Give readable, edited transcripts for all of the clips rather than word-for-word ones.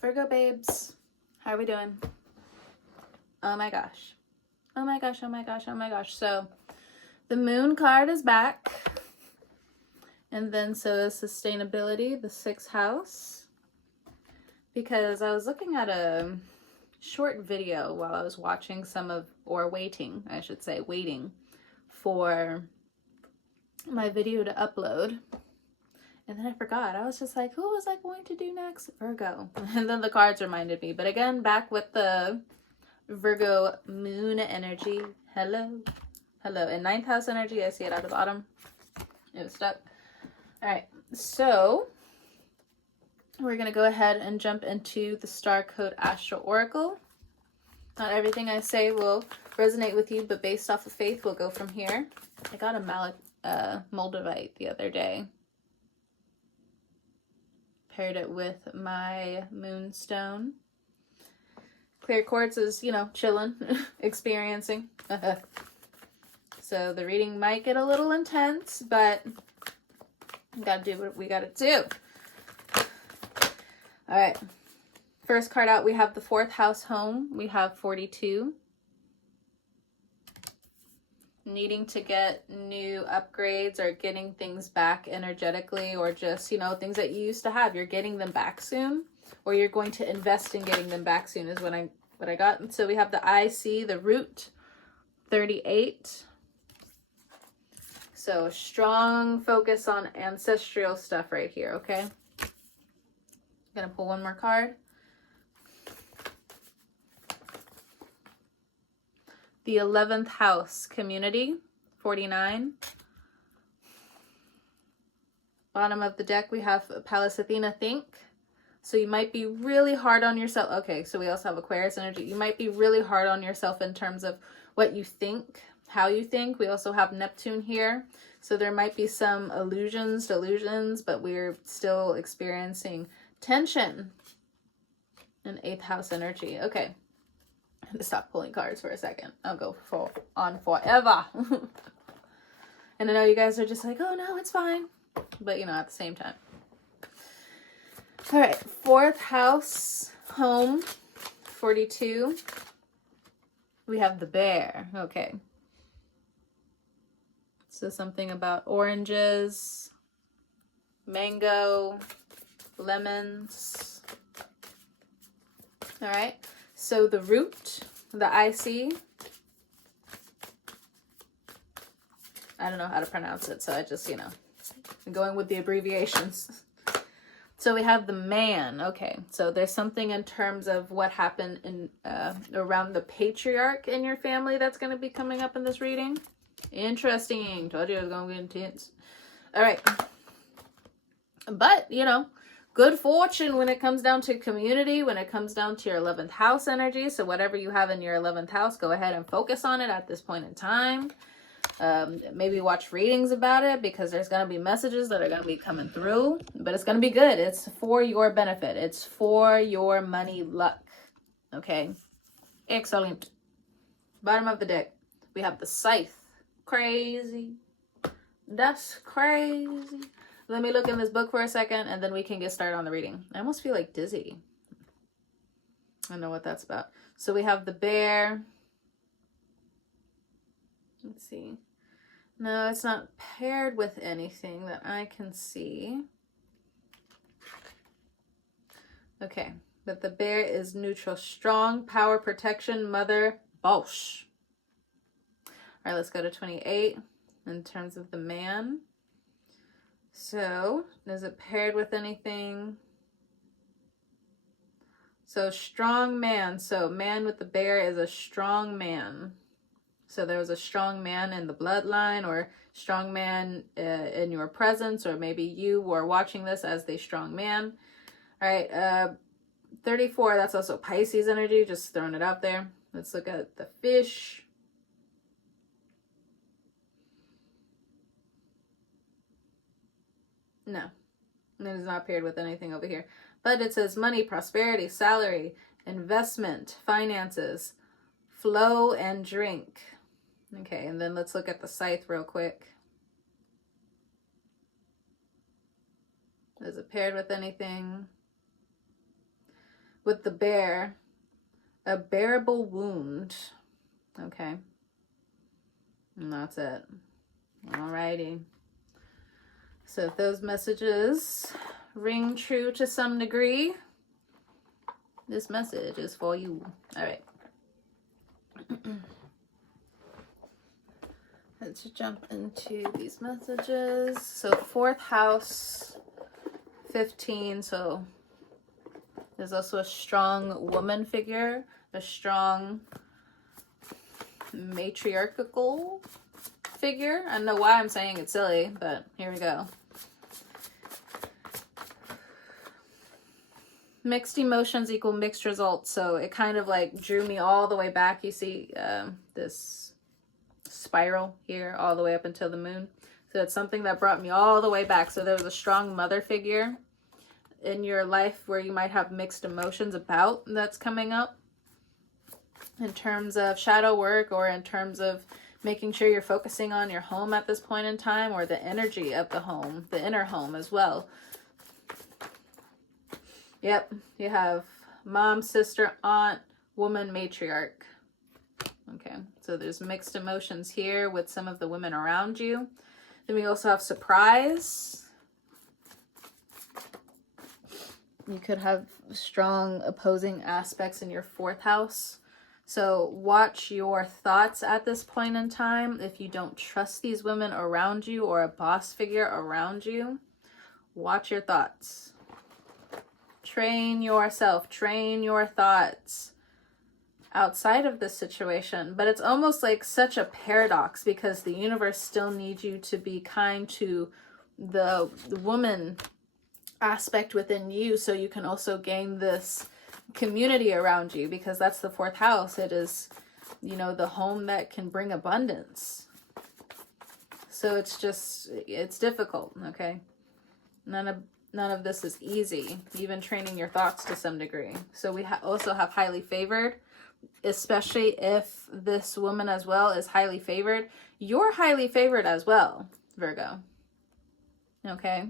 Virgo babes, how are we doing? Oh my gosh. Oh my gosh, oh my gosh, oh my gosh. So the moon card is back. And then so is sustainability, the 6th house. Because I was looking at a short video while I was watching waiting for my video to upload. And then I forgot. I was just like, who was I going to do next? Virgo. And then the cards reminded me. But again, back with the Virgo moon energy. Hello. Hello. And 9th house energy. I see it at the bottom. It was stuck. All right. So we're going to go ahead and jump into the Star Code Astral Oracle. Not everything I say will resonate with you, but based off of faith, we'll go from here. I got a Moldavite the other day. Paired it with my moonstone. Clear quartz is, chilling, experiencing. So the reading might get a little intense, but we gotta do what we gotta do. All right. First card out, we have the 4th house home. We have 42. Needing to get new upgrades or getting things back energetically, or just, things that you used to have. You're getting them back soon, or you're going to invest in getting them back soon is what I got. And so we have the IC, the root, 38. So strong focus on ancestral stuff right here, okay? I'm gonna pull one more card. The 11th house, community, 49. Bottom of the deck, we have Pallas Athena, think. So you might be really hard on yourself. Okay, so we also have Aquarius energy. You might be really hard on yourself in terms of what you think, how you think. We also have Neptune here. So there might be some delusions, but we're still experiencing tension in 8th house energy. Okay. To stop pulling cards for a second. I'll go on forever. And I know you guys are just like, oh no, it's fine. But at the same time. All right, 4th house, home, 42. We have the bear. Okay. So something about oranges, mango, lemons. All right. So the root, the IC, I don't know how to pronounce it, so I just, I'm going with the abbreviations. So we have the man. Okay, so there's something in terms of what happened in around the patriarch in your family that's going to be coming up in this reading. Interesting. Told you it was going to be intense. All right. But, good fortune when it comes down to community, when it comes down to your 11th house energy. So whatever you have in your 11th house, go ahead and focus on it at this point in time. Maybe watch readings about it, because there's going to be messages that are going to be coming through. But it's going to be good. It's for your benefit. It's for your money luck. Okay? Excellent. Bottom of the deck, we have the scythe. Crazy. That's crazy. Let me look in this book for a second, and then we can get started on the reading. I almost feel like dizzy. I know what that's about. So we have the bear. Let's see. No, it's not paired with anything that I can see. Okay, but the bear is neutral, strong, power, protection, mother, boss. All right, let's go to 28 in terms of the man. So, is it paired with anything? So, strong man. So, man with the bear is a strong man. So, there was a strong man in the bloodline, or strong man in your presence, or maybe you were watching this as the strong man. All right, 34, that's also Pisces energy, just throwing it out there. Let's look at the fish. No, it is not paired with anything over here. But it says money, prosperity, salary, investment, finances, flow, and drink. Okay, and then let's look at the scythe real quick. Is it paired with anything? with the bear, a bearable wound. Okay. And that's it. Alrighty. So if those messages ring true to some degree, this message is for you. All right. Let's jump into these messages. So 4th house, 15. So there's also a strong woman figure, a strong matriarchal figure. I don't know why I'm saying it's silly, but here we go. Mixed emotions equal mixed results. So it kind of like drew me all the way back. You see this spiral here all the way up until the moon. So it's something that brought me all the way back. So there was a strong mother figure in your life where you might have mixed emotions about that's coming up in terms of shadow work, or in terms of making sure you're focusing on your home at this point in time, or the energy of the home, the inner home as well. Yep, you have mom, sister, aunt, woman, matriarch. Okay, so there's mixed emotions here with some of the women around you. Then we also have surprise. You could have strong opposing aspects in your 4th house. So watch your thoughts at this point in time. If you don't trust these women around you or a boss figure around you, watch your thoughts. Train yourself, train your thoughts outside of this situation. But it's almost like such a paradox, because the universe still needs you to be kind to the woman aspect within you, so you can also gain this community around you, because that's the 4th house. It is, you know, the home that can bring abundance. So it's difficult, okay? None of this is easy, even training your thoughts to some degree. So we also have highly favored, especially if this woman as well is highly favored. You're highly favored as well, Virgo. Okay?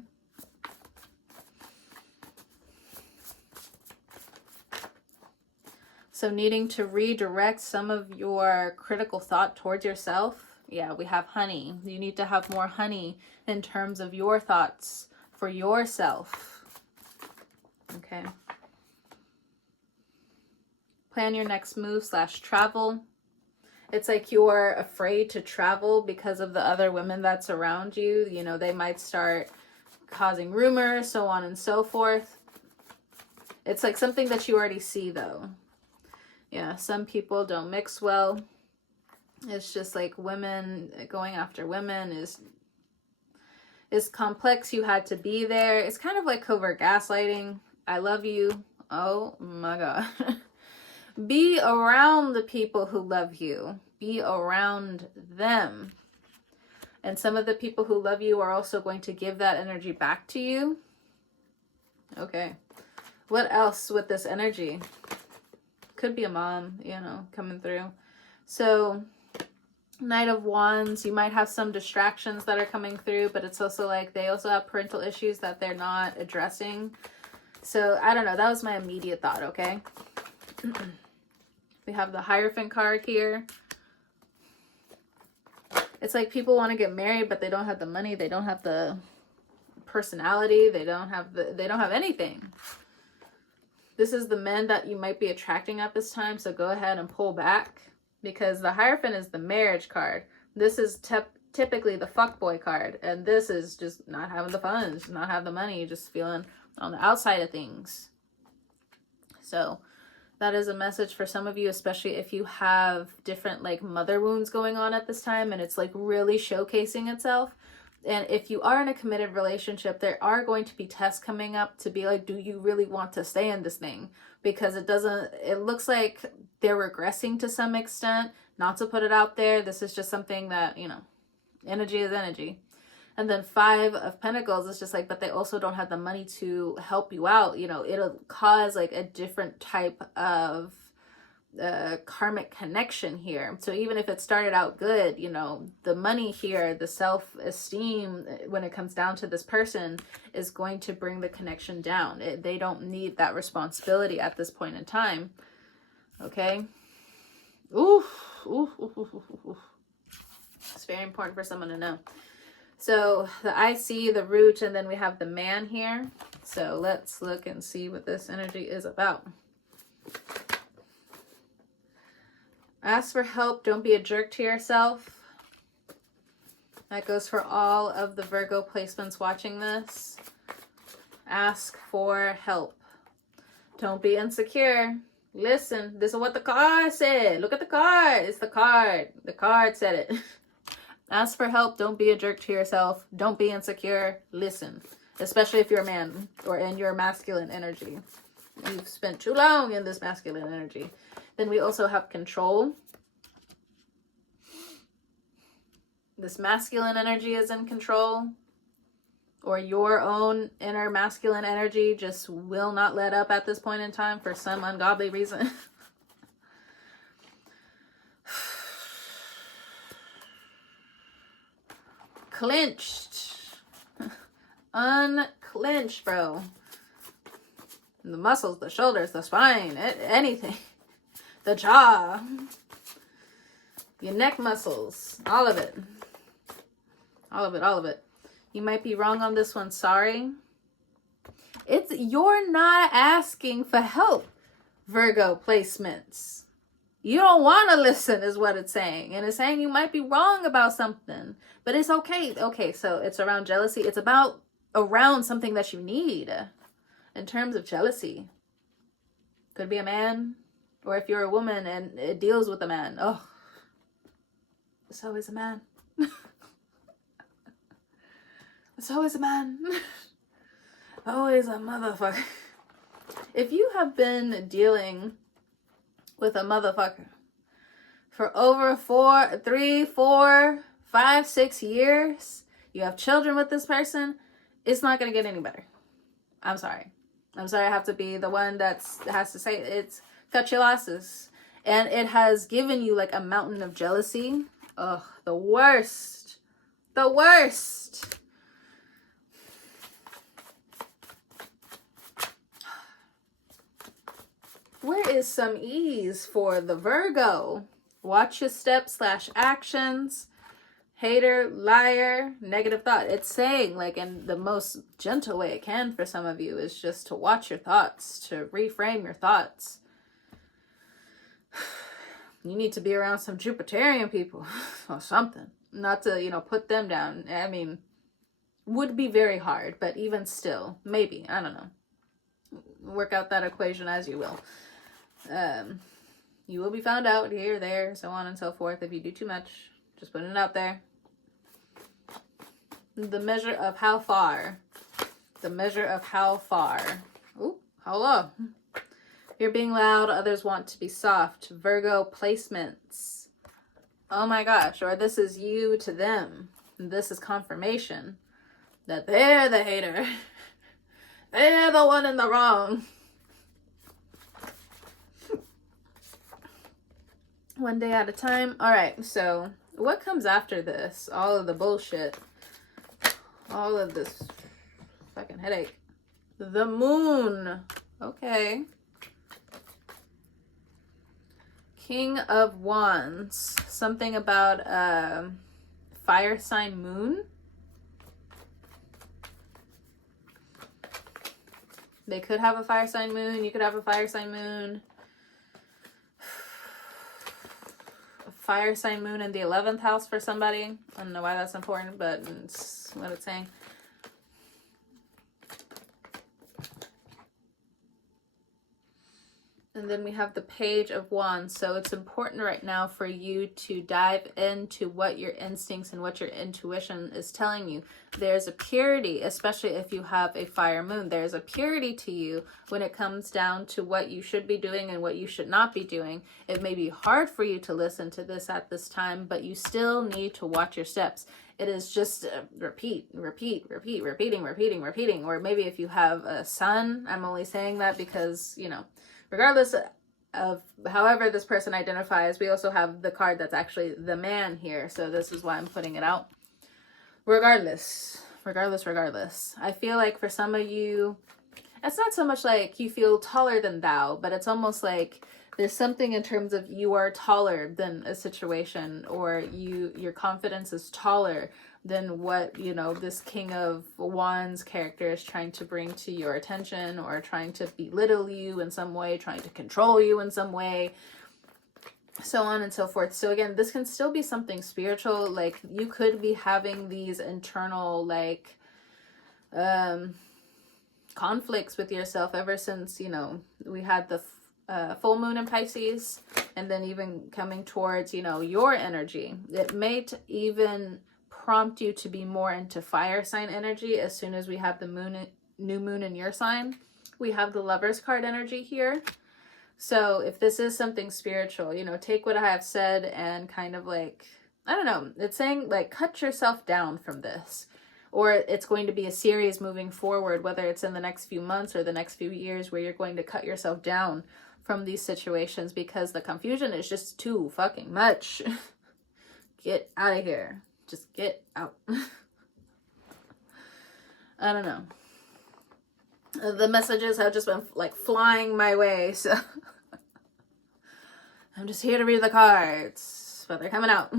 So needing to redirect some of your critical thought towards yourself. Yeah, we have honey. You need to have more honey in terms of your thoughts for yourself. Okay. Plan your next move / travel. It's like you're afraid to travel because of the other women that's around you. You know, they might start causing rumors, so on and so forth. It's like something that you already see, though. Yeah, some people don't mix well. It's just like women going after women is complex. You had to be there. It's kind of like covert gaslighting. I love you. Oh my God. Be around the people who love you. Be around them. And some of the people who love you are also going to give that energy back to you. Okay. What else with this energy? Could be a mom, you know, coming through. So Knight of Wands, you might have some distractions that are coming through, but it's also like they also have parental issues that they're not addressing. So I don't know. That was my immediate thought, okay? We have the Hierophant card here. It's like people want to get married, but they don't have the money. They don't have the personality. They don't have anything. This is the men that you might be attracting at this time, so go ahead and pull back, because the Hierophant is the marriage card. This is typically the fuckboy card, and this is just not having the funds, not have the money, just feeling on the outside of things. So that is a message for some of you, especially if you have different like mother wounds going on at this time, and it's like really showcasing itself. And if you are in a committed relationship, there are going to be tests coming up to be like, do you really want to stay in this thing? Because it looks like they're regressing to some extent. Not to put it out there. This is just something that, you know, energy is energy. And then 5 of Pentacles is just like, but they also don't have the money to help you out. You know, it'll cause like a different type of karmic connection here. So even if it started out good, you know, the money here, the self-esteem, when it comes down to this person, is going to bring the connection down. They don't need that responsibility at this point in time. Okay. Oof. Oof, oof, oof, oof, oof. It's very important for someone to know. So the IC, the root, and then we have the man here. So let's look and see what this energy is about. Ask for help. Don't be a jerk to yourself. That goes for all of the Virgo placements watching this. Ask for help. Don't be insecure. Listen, this is what the card said. Look at the card. It's the card. The card said it. Ask for help. Don't be a jerk to yourself. Don't be insecure. Listen. Especially if you're a man or in your masculine energy. You've spent too long in this masculine energy. Then we also have control. This masculine energy is in control. Or your own inner masculine energy just will not let up at this point in time for some ungodly reason. Clenched. Unclenched, bro. The muscles, the shoulders, the spine, anything. The jaw. Your neck muscles. All of it. All of it, all of it. You might be wrong on this one. Sorry. You're not asking for help, Virgo placements. You don't want to listen is what it's saying. And it's saying you might be wrong about something. But it's okay. Okay, so it's around jealousy. It's around something that you need in terms of jealousy. Could be a man. Or if you're a woman and it deals with a man. Oh, it's always a man. It's always a man. Always a motherfucker. If you have been dealing with a motherfucker for over 3, 4, 5, 6 years, you have children with this person, it's not going to get any better. I'm sorry. I'm sorry I have to be the one that has to say it. It's cut your losses. And it has given you like a mountain of jealousy. Ugh, the worst. The worst. Where is some ease for the Virgo? Watch your steps / actions. Hater, liar, negative thought. It's saying, like, in the most gentle way it can for some of you, is just to watch your thoughts, to reframe your thoughts. You need to be around some Jupiterian people or something. Not to, put them down. I mean, would be very hard, but even still, maybe. I don't know. Work out that equation as you will. You will be found out here, there, so on and so forth if you do too much. Just putting it out there. The measure of how far. The measure of how far. Ooh, how low. You're being loud, others want to be soft. Virgo placements. Oh my gosh, or this is you to them. This is confirmation that they're the hater. They're the one in the wrong. One day at a time. All right, so what comes after this? All of the bullshit. All of this fucking headache. The moon. Okay. King of Wands. Something about fire sign moon. They could have a fire sign moon. You could have a fire sign moon. Fire sign moon in the 11th house for somebody. I don't know why that's important, but it's what it's saying. And then we have the Page of Wands. So it's important right now for you to dive into what your instincts and what your intuition is telling you. There's a purity, especially if you have a fire moon. There's a purity to you when it comes down to what you should be doing and what you should not be doing. It may be hard for you to listen to this at this time, but you still need to watch your steps. It is just repeating. Or maybe if you have a son, I'm only saying that because, regardless, of however this person identifies. We also have the card that's actually the man here. So this is why I'm putting it out. Regardless, I feel like for some of you, it's not so much like you feel taller than thou, but it's almost like there's something in terms of you are taller than a situation, or your confidence is taller than what, you know, this King of Wands character is trying to bring to your attention, or trying to belittle you in some way, trying to control you in some way, so on and so forth. So again, this can still be something spiritual. Like you could be having these internal like conflicts with yourself ever since, you know, we had the full moon in Pisces, and then even coming towards, you know, your energy. It may even prompt you to be more into fire sign energy as soon as we have the new moon in your sign. We have the Lovers card energy here. So if this is something spiritual, you know, take what I have said and kind of like, I don't know, it's saying like cut yourself down from this. Or it's going to be a series moving forward, whether it's in the next few months or the next few years, where you're going to cut yourself down from these situations because the confusion is just too fucking much. Get out of here. Just get out. I don't know. The messages have just been like flying my way, so I'm just here to read the cards, but they're coming out.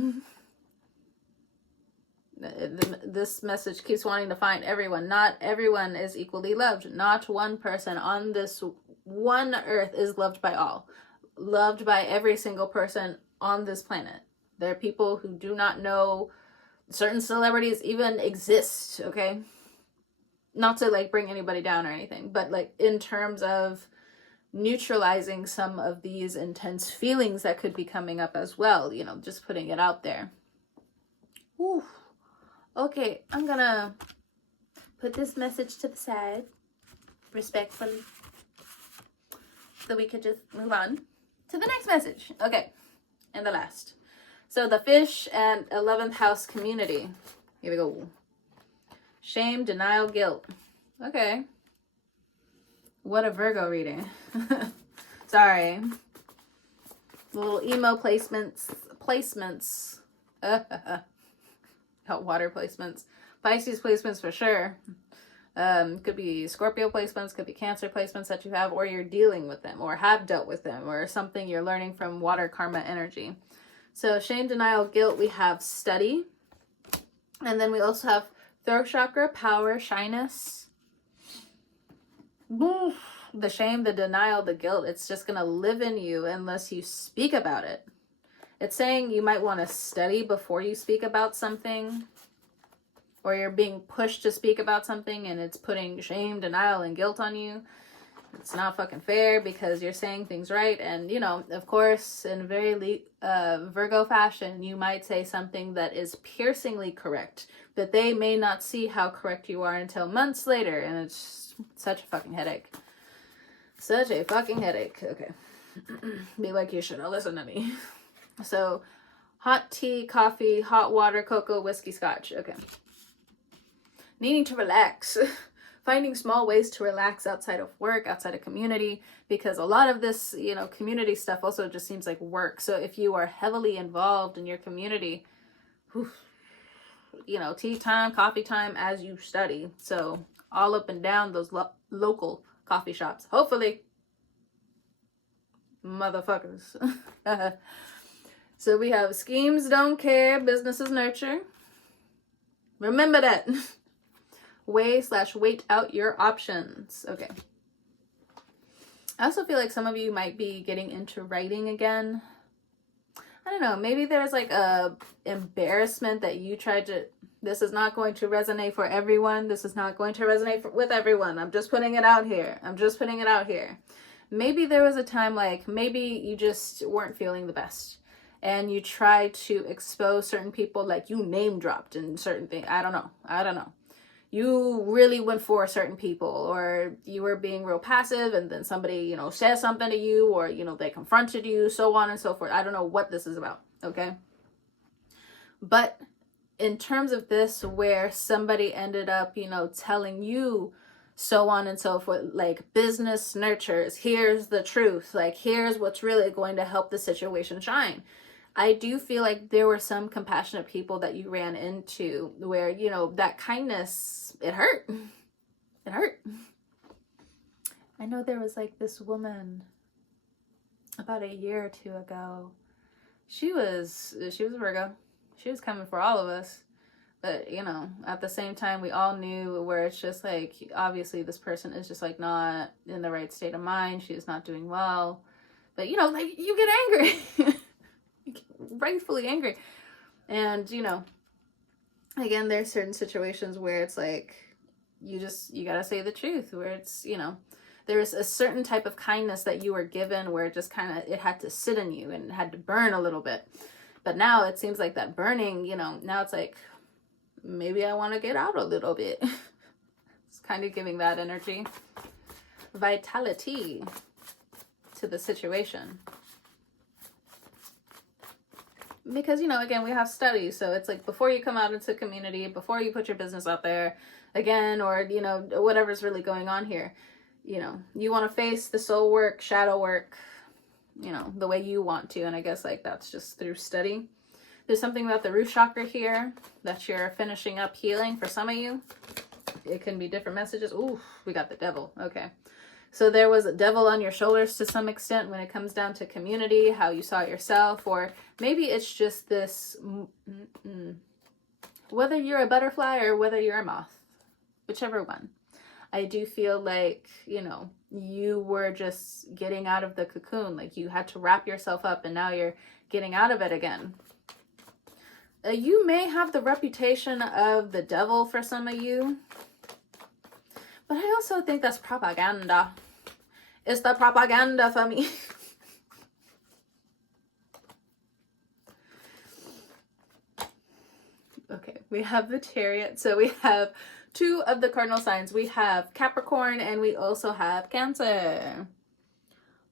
This message keeps wanting to find everyone. Not everyone is equally loved. Not one person on this one earth is loved by all. Loved by every single person on this planet. There are people who do not know certain celebrities even exist, okay? Not to like bring anybody down or anything, but like in terms of neutralizing some of these intense feelings that could be coming up as well, you know, just putting it out there. Whew. Okay, I'm gonna put this message to the side respectfully so we could just move on to the next message. Okay, and the last. So the fish and 11th house community. Here we go. Shame, denial, guilt. Okay. What a Virgo reading. Sorry. Little emo placements. Water placements. Pisces placements for sure. Could be Scorpio placements, could be Cancer placements that you have, or you're dealing with them, or have dealt with them, or something you're learning from water karma energy. So shame, denial, guilt, we have study. And then we also have throat chakra, power, shyness. The shame, the denial, the guilt, it's just going to live in you unless you speak about it. It's saying you might want to study before you speak about something, or you're being pushed to speak about something and it's putting shame, denial, and guilt on you. It's not fucking fair because you're saying things right. And, you know, of course, in very Virgo fashion, you might say something that is piercingly correct, but they may not see how correct you are until months later. And it's such a fucking headache. Such a fucking headache. Okay. Be like, you should have listened to me. So, hot tea, coffee, hot water, cocoa, whiskey, scotch. Okay. Needing to relax. Finding small ways to relax outside of work, outside of community, because a lot of this, you know, community stuff also just seems like work. So if you are heavily involved in your community, you know, tea time, coffee time as you study. So all up and down those local coffee shops. Hopefully. Motherfuckers. So we have schemes don't care, businesses nurture. Remember that. Weigh/wait out your options. Okay. I also feel like some of you might be getting into writing again. I don't know. Maybe there's like a embarrassment that you tried to... This is not going to resonate for everyone. This is not going to resonate with everyone. I'm just putting it out here. Maybe there was a time like maybe you just weren't feeling the best. And you tried to expose certain people, like you name dropped in certain things. I don't know. You really went for certain people, or you were being real passive and then somebody, you know, said something to you, or, you know, they confronted you, so on and so forth. I don't know what this is about, okay? But in terms of this, where somebody ended up, you know, telling you so on and so forth. Like, business nurtures, here's the truth, like, here's what's really going to help the situation shine. I do feel like there were some compassionate people that you ran into where, you know, that kindness, it hurt. It hurt. I know there was like this woman about a year or two ago. She was a Virgo. She was coming for all of us. But, you know, at the same time, we all knew where it's just like, obviously this person is just like not in the right state of mind. She is not doing well. But, you know, like, you get angry. You get rightfully angry. And, you know, again, there's certain situations where it's like, you gotta say the truth, where it's, you know, there is a certain type of kindness that you were given where it just kind of, it had to sit in you and it had to burn a little bit. But now it seems like that burning, you know, now it's like, maybe I want to get out a little bit. It's kind of giving that energy. Vitality to the situation. Because, you know, again, we have studies. So it's like, before you come out into community, before you put your business out there again, or, you know, whatever's really going on here, you know, you want to face the soul work, shadow work, you know, the way you want to. And I guess like that's just through study. There's something about the root chakra here that you're finishing up healing for some of you. It can be different messages. Ooh, we got the devil. Okay. So there was a devil on your shoulders to some extent when it comes down to community, how you saw yourself, or maybe it's just this, whether you're a butterfly or whether you're a moth, whichever one. I do feel like, you know, you were just getting out of the cocoon. Like, you had to wrap yourself up and now you're getting out of it again. You may have the reputation of the devil for some of you, but I also think that's propaganda. It's the propaganda for me. Okay, we have the Chariot. So we have two of the cardinal signs. We have Capricorn and we also have Cancer.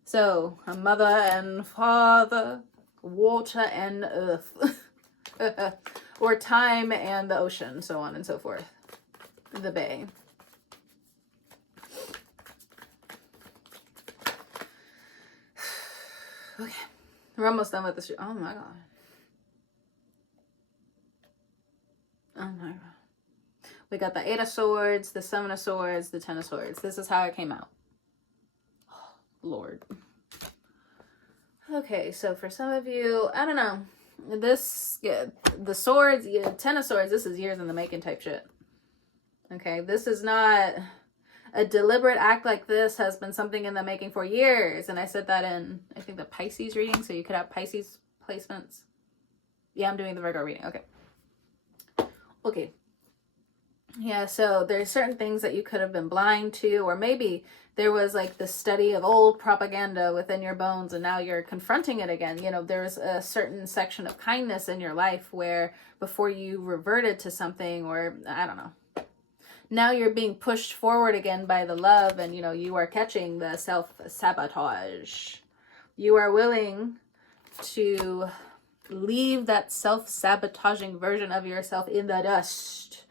So, a mother and father, water and earth. Or time and the ocean, so on and so forth. The bay. Okay, we're almost done with this. Oh my god. Oh my god. We got the Eight of Swords, the Seven of Swords, the Ten of Swords. This is how it came out. Oh, Lord. Okay, so for some of you, I don't know. This, yeah, the swords, yeah, Ten of Swords, this is years in the making type shit. Okay, this is not a deliberate act. Like, this has been something in the making for years. And I said that in, I think, the Pisces reading. So you could have Pisces placements. Yeah, I'm doing the Virgo reading. Okay. Okay. Yeah, so there's certain things that you could have been blind to, or maybe there was like the study of old propaganda within your bones and now you're confronting it again. You know, there's a certain section of kindness in your life where before you reverted to something, or I don't know. Now you're being pushed forward again by the love, and, you know, you are catching the self-sabotage. You are willing to leave that self-sabotaging version of yourself in the dust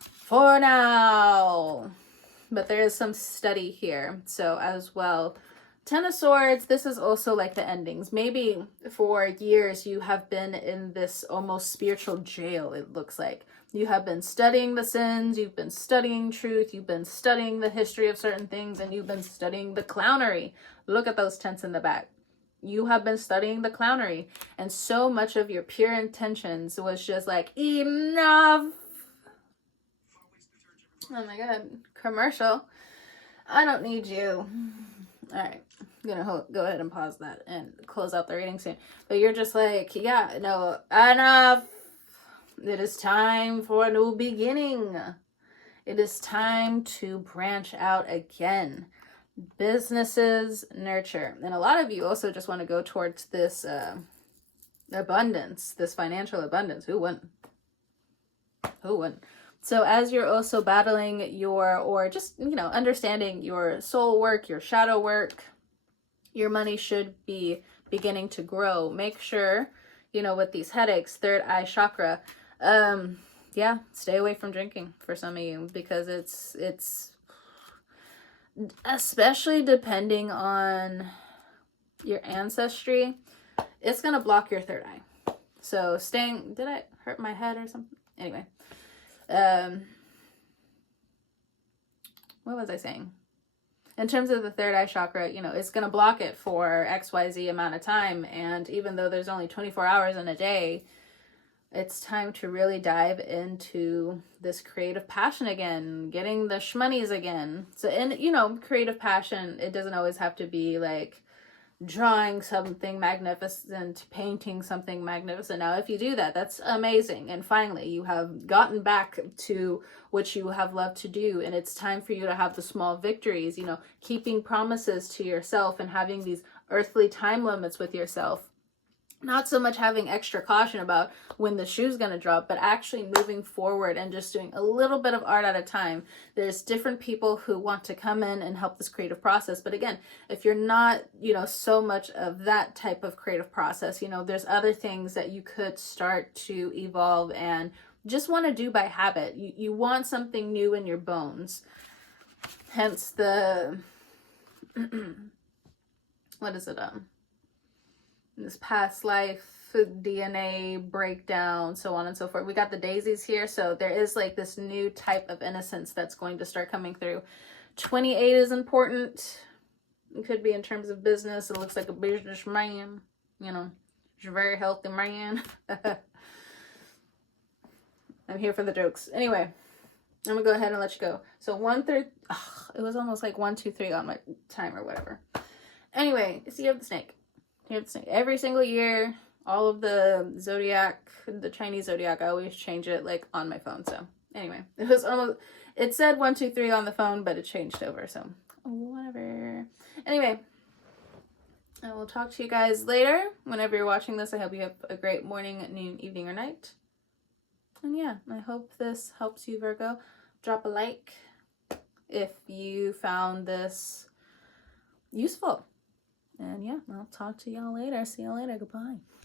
for now. But there is some study here. So as well, Ten of Swords, this is also like the endings. Maybe for years you have been in this almost spiritual jail, it looks like. You have been studying the sins, you've been studying truth, you've been studying the history of certain things, and you've been studying the clownery. Look at those tents in the back. You have been studying the clownery, and so much of your pure intentions was just like, enough. Oh my god, commercial. I don't need you. All right, I'm gonna go ahead and pause that and close out the reading soon. But you're just like, yeah, no, enough. It is time for a new beginning. It is time to branch out again. Businesses nurture. And a lot of you also just want to go towards this abundance, this financial abundance. Who wouldn't? Who wouldn't? So as you're also battling your, or just, you know, understanding your soul work, your shadow work, your money should be beginning to grow. Make sure, you know, with these headaches, third eye chakra, yeah, stay away from drinking for some of you, because it's especially depending on your ancestry, it's going to block your third eye. So did I hurt my head or something? Anyway, what was I saying? In terms of the third eye chakra, you know, it's going to block it for XYZ amount of time. And even though there's only 24 hours in a day, it's time to really dive into this creative passion again, getting the shmoneys again. So, and you know, creative passion, it doesn't always have to be like drawing something magnificent, painting something magnificent. Now, if you do that, that's amazing. And finally, you have gotten back to what you have loved to do. And it's time for you to have the small victories, you know, keeping promises to yourself and having these earthly time limits with yourself. Not so much having extra caution about when the shoe's going to drop, but actually moving forward and just doing a little bit of art at a time. There's different people who want to come in and help this creative process. But again, if you're not, you know, so much of that type of creative process, you know, there's other things that you could start to evolve and just want to do by habit. You want something new in your bones. Hence the, what is it? This past life DNA breakdown, so on and so forth. We got the daisies here, so there is like this new type of innocence that's going to start coming through. 28 is important. It could be in terms of business. It looks like a businessman, you know, he's a very healthy man. I'm here for the jokes. Anyway, I'm gonna go ahead and let you go. So 1 through, it was almost like 1, 2, 3 on my time or whatever. Anyway, it's the year of the snake. Every single year, all of the zodiac, the Chinese zodiac, I always change it like on my phone. So anyway, it said 1, 2, 3 on the phone, but it changed over. So whatever. Anyway, I will talk to you guys later. Whenever you're watching this, I hope you have a great morning, noon, evening, or night. And yeah, I hope this helps you, Virgo. Drop a like if you found this useful. And yeah, I'll talk to y'all later. See y'all later. Goodbye.